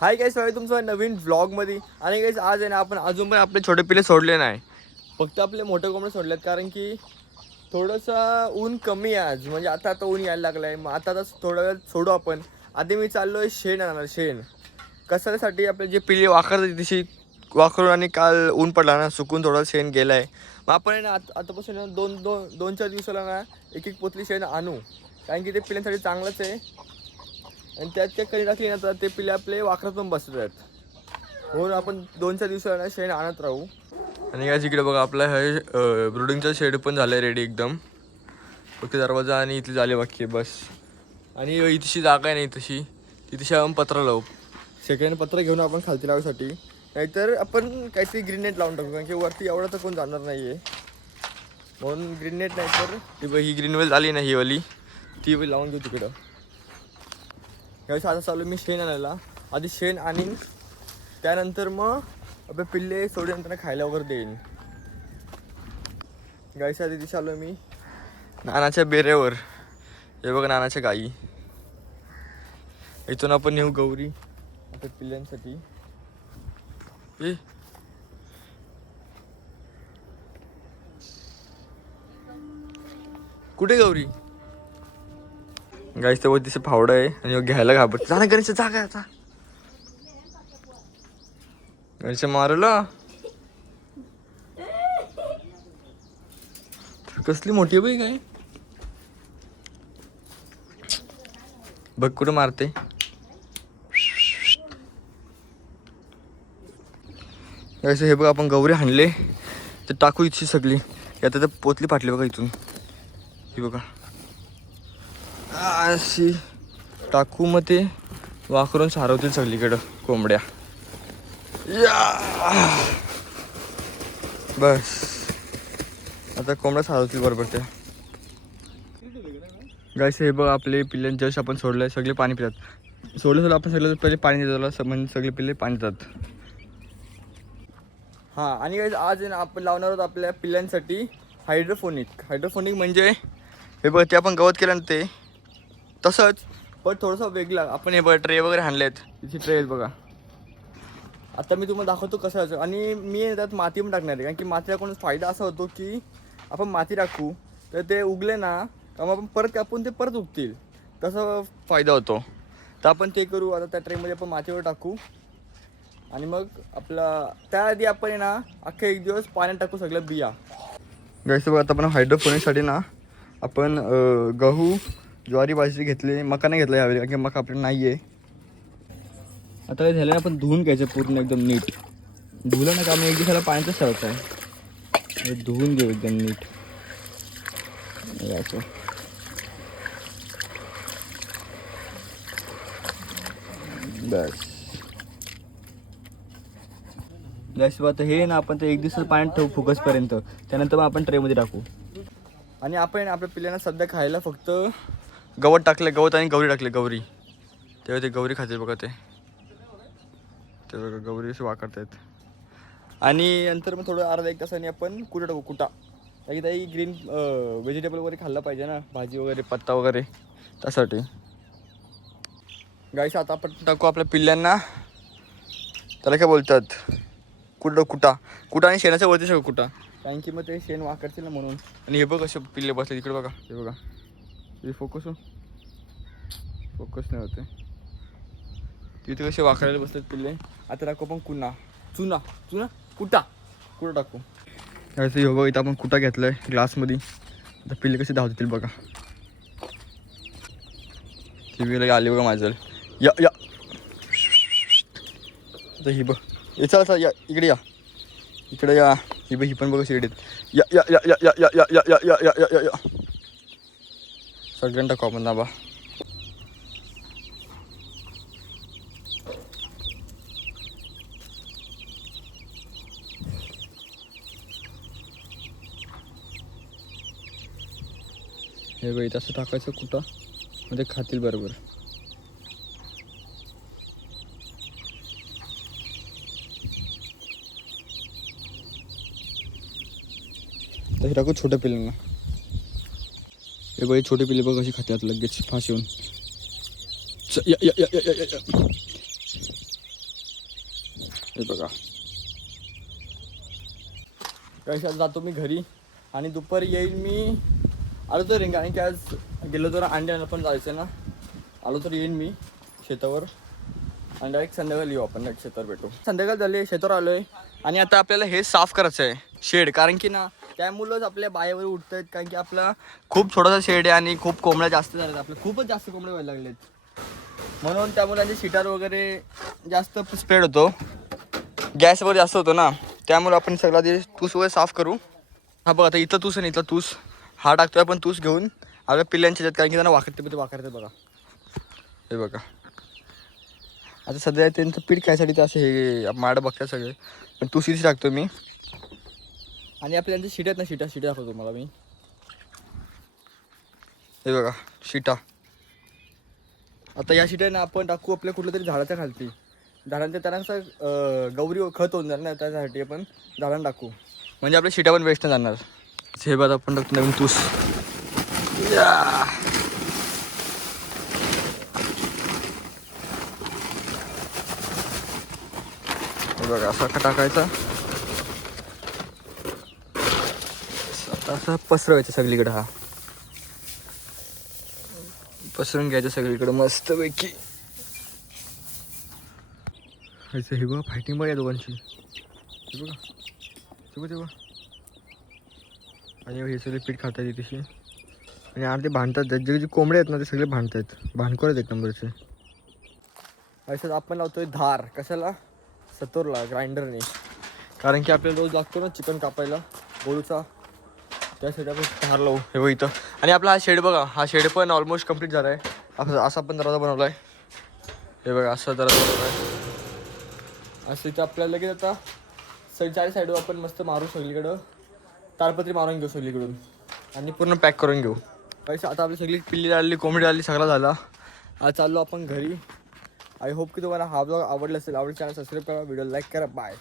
Hi guys, स्वागत तुमचं नवीन व्लॉगमध्ये. आणि गाईस आज आहे ना आपण अजून पण आपले छोटे पिल्ले सोडले नाही, फक्त आपले मोठे कोंबडे सोडलेत. कारण की थोडंसं ऊन कमी आहे आज, म्हणजे आता आता ऊन यायला लागलं आहे. मग आता थोडा वेळ सोडू आपण. आधी मी चाललो आहे शेण आणायला. शेण कशासाठी? आपले जे पिल्ले वाखरतात दिवशी वाखरून आणि काल ऊन पडला ना, सुकून थोडं शेण गेलं आहे. मग आपण ना आतापासून दोन चार दिवसाला ना एक एक पोतली शेण आणू, कारण की ते पिल्लांसाठी चांगलंच आहे. आणि त्यात ते कधी टाकली ना तर ते पिल्ले आपले वाकरात पण बसत आहेत. म्हणून आपण 2-4 दिवसाला शेण आणत राहू. आणि या इकडे बघा आपलं हे ब्रुडिंगचं शेड पण झालं आहे रेडी एकदम. फक्त दरवाजा आणि इथली झाली बाकी आहे बस. आणि इथशी जागा आहे नाही तशी, तिथेशी आपण पत्रा लावू. सेकंड पत्र घेऊन आपण खालती लावायसाठी. नाहीतर आपण काहीतरी ग्रीन नेट लावून टाकू, कारण की वरती एवढं तर कोण जाणार नाही आहे. म्हणून ग्रीन नेट नाही तर ही ग्रीन वेल झाली ना ही वाली, ती वेल लावून घेऊ तिकडं. यावेळेस आता चालू मी शेण आणायला. आधी शेण आणीन, त्यानंतर मग आपले पिल्ले सोडून त्यांना खायला वगैरे देईन. गाईच्या आधी दिवशी आलो मी नानाच्या बेऱ्यावर. हे बघा नानाच्या गाई. इथून आपण नेऊ गौरी आपल्या पिल्ल्यांसाठी. कुठे गौरी? गाईच्या वर तिथे फावडा आहे आणि घ्यायला घाबरत. जा ना गणेश, जागा आता गणेश मारला. कसली मोठी बाई काय बघ, कुठं मारते. हे बघ आपण गौरी हाणले ते टाकू इथची सगळी. आता तर पोतली फाटली बघा इथून. ही बघा अशी टाकू, मग ते वाकरून सारवतील सगळीकडं कोंबड्या. बस आता कोंबड्या सारवतील बरोबर त्या. गाईस हे बघ आपले पिल्ले जस्ट आपण सोडलंय. सगळे पाणी पितात. सोडलं आपण सगळं पहिले पाणी देतो, म्हणजे सगळे पिल्ले पाणी देतात. हां, आणि गाईस आज आपण लावणार आहोत आपल्या पिल्लांसाठी हायड्रोफोनिक. हायड्रोफोनिक म्हणजे हे बघ ते आपण गवत केलं ना ते तसंच, पण थोडंसं वेगळं. आपण हे बघा ट्रे वगैरे आणलेत. तिथे ट्रे आहेत बघा. आता मी तुम्हाला दाखवतो कसं असं. आणि मी त्यात माती पण टाकणार आहे, कारण की मातीला कोण फायदा असा होतो की आपण माती टाकू तर ते उगले ना का मग आपण परत कापून ते परत उगतील, तसा फायदा होतो. तर आपण ते करू. आता त्या ट्रेमध्ये आपण मातीवर टाकू आणि मग आपला त्याआधी आपण आहे ना अख्खे एक दिवस पाण्यात टाकू सगळं बिया. गाईस बघा आता आपण हायड्रोपोनिकसाठी ना आपण गहू, ज्वारी, बाजरी घेतले. मका नाही घेतला यावेळी, कारण की मका आपल्याला नाही आहे. आता काय झालं, आपण धुवून घ्यायचं पूर्ण एकदम नीट. धुवलं ना का मी एक दिवसाला पाण्यातच ठेवायचं आहे. धुवून घेऊ एकदम नीट असं. बस गॅस आता हे ना आपण ते एक दिवस पाण्यात ठेवू फुगसपर्यंत. त्यानंतर मग आपण ट्रेमध्ये टाकू. आणि आपण आपल्या पिल्ल्यांना सध्या खायला फक्त गवत टाकले, गवत आणि गौरी टाकले. गौरी तेव्हा ते गौरी खाते बघा. ते बघा गौरी असे वाकरत आहेत. आणि नंतर मग थोडं अर्धा एक तासाने आपण कुठं टाकू, कुठा काही ग्रीन व्हेजिटेबल वगैरे खाल्लं पाहिजे ना, भाजी वगैरे, पत्ता वगैरे, त्यासाठी. गाईस आता आपण टाकू आपल्या पिल्ल्यांना. त्याला काय बोलतात, कुटा. आणि शेणाच्या वरती सगळं कुटा, कारण की मग ते शेण वाकडतील ना म्हणून. आणि हे बघ असे पिल्ले बसले तिकडे बघा. हे बघा हे फोकस नाही होते. तिथे कसे वाकडायला बसतात पिल्ले. आता टाकू आपण चुना कुटा टाकू. असं हे बघा इथं आपण कुटा घेतलाय ग्लासमध्ये. आता पिल्ले कसे धावतील बघा. टी व्हीला आली बघा माझं. या आता ही बघ, ये चला या इकडे, इकडे या. ही बघ, ही पण बघा शिर्डीत. या या या या या या या या या या या या सगळ्यांना टाकू आपण दाबा. हे बघ इथं असं टाकायचं कुठं, म्हणजे खातील बरोबर. तर हे टाकू छोट्या पिल्लांना. हे बघ छोटे पिल्ले बघ कशी खातात लगेच फास येऊन. हे बघा कशात जातो मी घरी आणि दुपारी येईल मी. आलो तर येईन कारण की आज गेलो तर अंडे आणायला पण जायचं ना. आलो तर येईन मी शेतावर आणि डायरेक्ट संध्याकाळी येऊ आपण डायरेक्ट शेतावर भेटू. संध्याकाळ झाली शेतावर आलो आहे आणि आता आपल्याला हे साफ करायचं आहे शेड. कारण की ना त्यामुळंच आपल्या बायावर उठत आहेत. कारण की आपला खूप छोटासा शेड आहे आणि खूप कोंबड्या जास्त झाल्यात. आपल्या खूपच जास्त कोंबड्या व्हायला लागलेत म्हणून त्यामुळे त्यांचे शिटार वगैरे जास्त स्प्रेड होतो. गॅस वगैरे जास्त होतो ना त्यामुळे आपण सगळा ते तूस वगैरे साफ करू. हा बघा आता इथं तूस आणि इथं तूस हा टाकतोय आपण तूस घेऊन आपल्या पिल्ल्यांच्या याच्यात. कारण की त्यांना वाकरते बघा. हे बघा आता सध्या त्यांचं पीठ खायसाठी ते असे हे माड बघतात सगळे पण तूस इथे टाकतो मी. आणि आपल्या त्यांच्या शिट्या आहेत ना शिट्या दाखवतो तुम्हाला मी. हे बघा शिटा. आता या शिट्या ना आपण टाकू आपल्या कुठल्या तरी झाडाच्या खालती. झाडांच्या त्यांना असं गौरी खत होऊन जाणार ना त्यासाठी आपण झाडांना टाकू म्हणजे आपल्या शिट्या पण वेस्ट नाही जाणार. हे बघा आपण टाकतो नवीन तूस. हे बघा असा टाकायचा असं पसरवायचं सगळीकडे. हा पसरून घ्यायचं सगळीकडे मस्तपैकी. हे बघा फायटिंग बघा या दोघांची. हे बघा तेव्हा आणि हे सगळे पीठ खाता येते तशी आणि अर्धे भांडतात. जे कोंबडे आहेत ना ते सगळे भांडतात. भांडखोर आहेत एक नंबरचे. असं आपण लावतोय धार कशाला सतोरला ग्राइंडरने. कारण की आपल्याला रोज लागतो ना चिकन कापायला गोळूचा त्यासाठी आपण धार लावू. हे बघ इथं. आणि आपला हा शेड बघा हा शेड पण ऑलमोस्ट कंप्लीट झाला आहे. असा पण दरवाजा बनवला आहे. हे बघा असा दरवाजा बनवला आहे. असं इथं आपल्याला लगेच आता चारी साईडवर आपण मस्त मारू सगळीकडं. तारपत्री मारून घेऊ सगळीकडून आणि पूर्ण पॅक करून घेऊ. पैसा आता आपली सगळी पिल्ली आली कोंबडी आली सगळा झाला. आज चाललो आपण घरी. आय होप की तुम्हाला हा ब्लॉग आवडला असेल. आवडला चॅनल सबस्क्राईब करा व्हिडिओ लाईक करा. बाय.